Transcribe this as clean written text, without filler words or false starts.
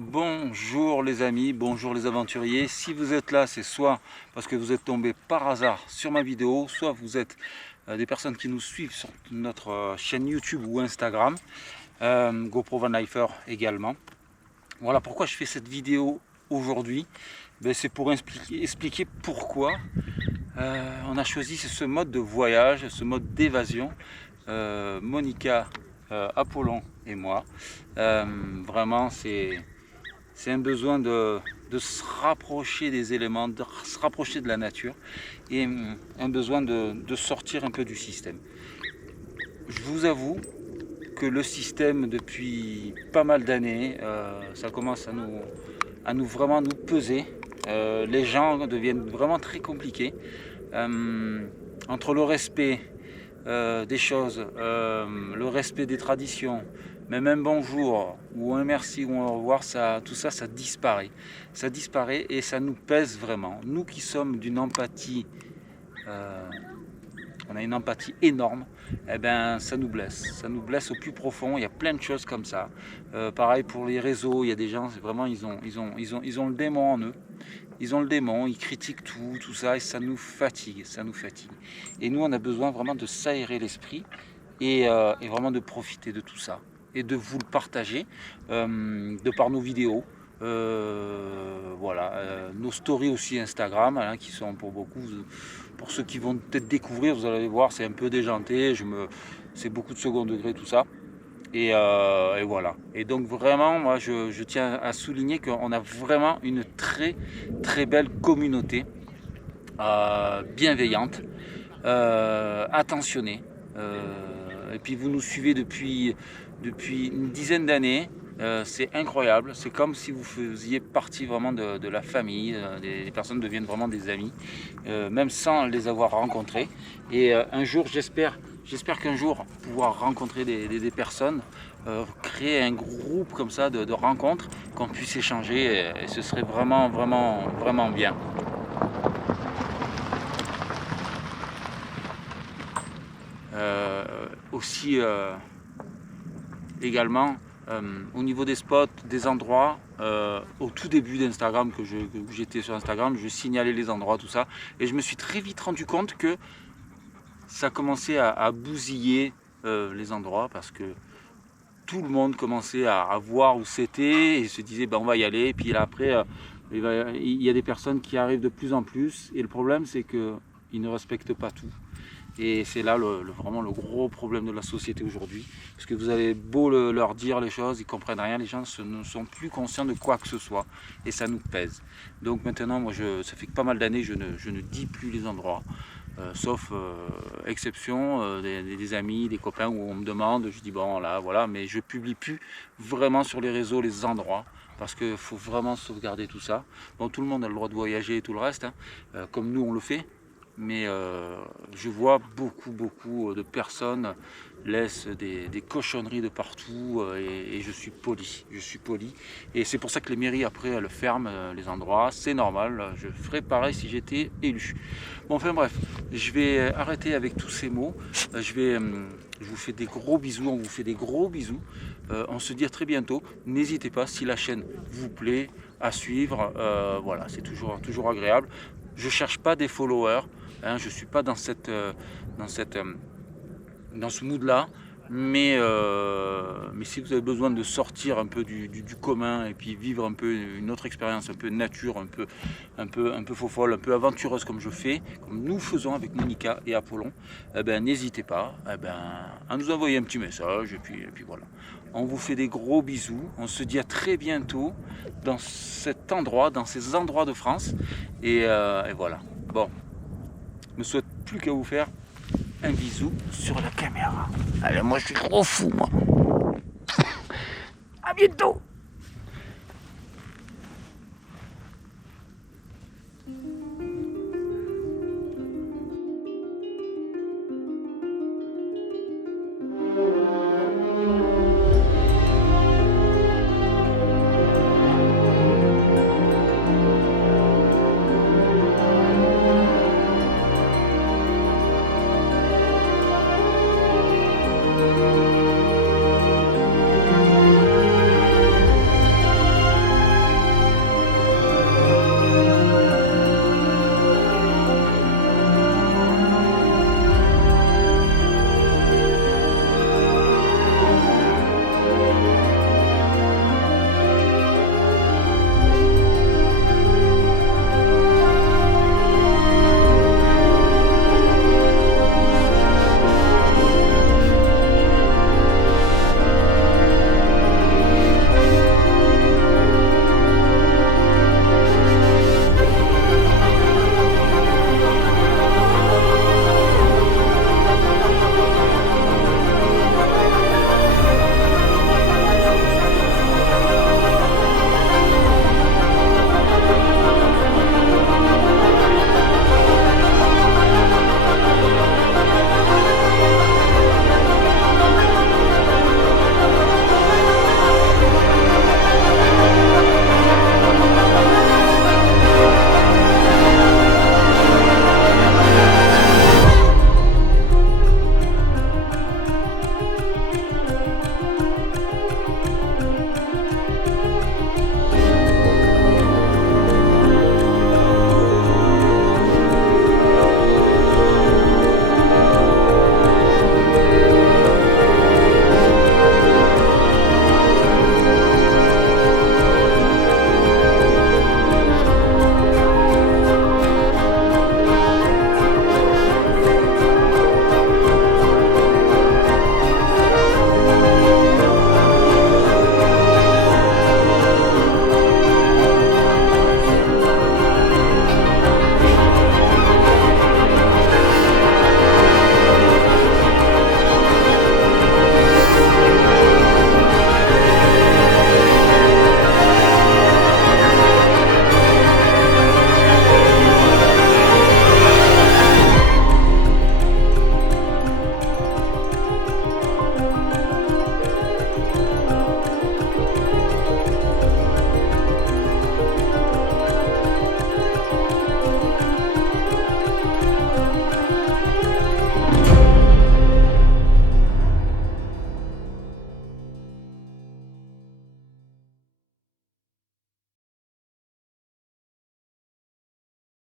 Bonjour les amis, bonjour les aventuriers. Si vous êtes là, c'est soit parce que vous êtes tombé par hasard sur ma vidéo, soit vous êtes des personnes qui nous suivent sur notre chaîne YouTube ou Instagram, GoPro Van Lifer également. Voilà pourquoi je fais cette vidéo aujourd'hui. C'est pour expliquer pourquoi on a choisi ce mode de voyage, ce mode d'évasion. Monica, Apollon et moi. Vraiment, c'est un besoin de se rapprocher des éléments, de se rapprocher de la nature et un besoin de sortir un peu du système. Je vous avoue que le système, depuis pas mal d'années, ça commence à nous vraiment nous peser. Les gens deviennent vraiment très compliqués. Entre le respect des choses, le respect des traditions, même un bonjour ou un merci ou un au revoir, tout ça, ça disparaît. Ça disparaît et ça nous pèse vraiment. Nous qui sommes d'une empathie, on a une empathie énorme, ça nous blesse au plus profond. Il y a plein de choses comme ça. Pareil pour les réseaux, il y a des gens, c'est vraiment, ils ont le démon en eux. Ils ont le démon, ils critiquent tout ça et ça nous fatigue, Et nous, on a besoin vraiment de s'aérer l'esprit et vraiment de profiter de tout ça et de vous le partager de par nos vidéos. Nos stories aussi Instagram, qui sont pour beaucoup, pour ceux qui vont peut-être découvrir, vous allez voir, c'est un peu déjanté, c'est beaucoup de second degré tout ça. Et voilà. Et donc vraiment, moi, je tiens à souligner qu'on a vraiment une très belle communauté bienveillante, attentionnée. Et puis vous nous suivez depuis une dizaine d'années. C'est incroyable. C'est comme si vous faisiez partie vraiment de la famille. Les personnes deviennent vraiment des amis, même sans les avoir rencontrés. Et un jour, j'espère qu'un jour pouvoir rencontrer des personnes, créer un groupe comme ça de rencontres, qu'on puisse échanger, et ce serait vraiment bien. Aussi également au niveau des spots, des endroits, au tout début d'Instagram, que j'étais sur Instagram, je signalais les endroits, tout ça, et je me suis très vite rendu compte que ça commençait à bousiller les endroits, parce que tout le monde commençait à voir où c'était et se disait on va y aller. Et puis là, après, il y a des personnes qui arrivent de plus en plus, et le problème, c'est qu'ils ne respectent pas tout. Et c'est là vraiment le gros problème de la société aujourd'hui, parce que vous avez beau leur dire les choses, ils ne comprennent rien, les gens ne sont plus conscients de quoi que ce soit, et ça nous pèse. Donc maintenant, moi, ça fait pas mal d'années, je ne dis plus les endroits, sauf exception des amis, des copains, où on me demande, je dis bon là, voilà, mais je publie plus vraiment sur les réseaux les endroits, parce qu'il faut vraiment sauvegarder tout ça. Bon, tout le monde a le droit de voyager et tout le reste, comme nous on le fait. Mais je vois beaucoup de personnes laissent des cochonneries de partout, et je suis poli. Et c'est pour ça que les mairies après elles ferment les endroits, c'est normal, je ferais pareil si j'étais élu. Bon, enfin bref, je vais arrêter avec tous ces mots. Je vous fais des gros bisous, on vous fait des gros bisous. On se dit à très bientôt. N'hésitez pas, si la chaîne vous plaît, à suivre. Voilà, c'est toujours agréable. Je cherche pas des followers, je ne suis pas dans ce mood là, mais si vous avez besoin de sortir un peu du commun et puis vivre un peu une autre expérience, un peu nature, un peu faux-folle, un peu aventureuse, comme nous faisons avec Monica et Apollon, n'hésitez pas à nous envoyer un petit message, et puis voilà. On vous fait des gros bisous, on se dit à très bientôt dans cet endroit, dans ces endroits de France, et voilà. Bon, je ne souhaite plus qu'à vous faire un bisou sur la caméra. Allez, moi je suis trop fou, moi. À bientôt.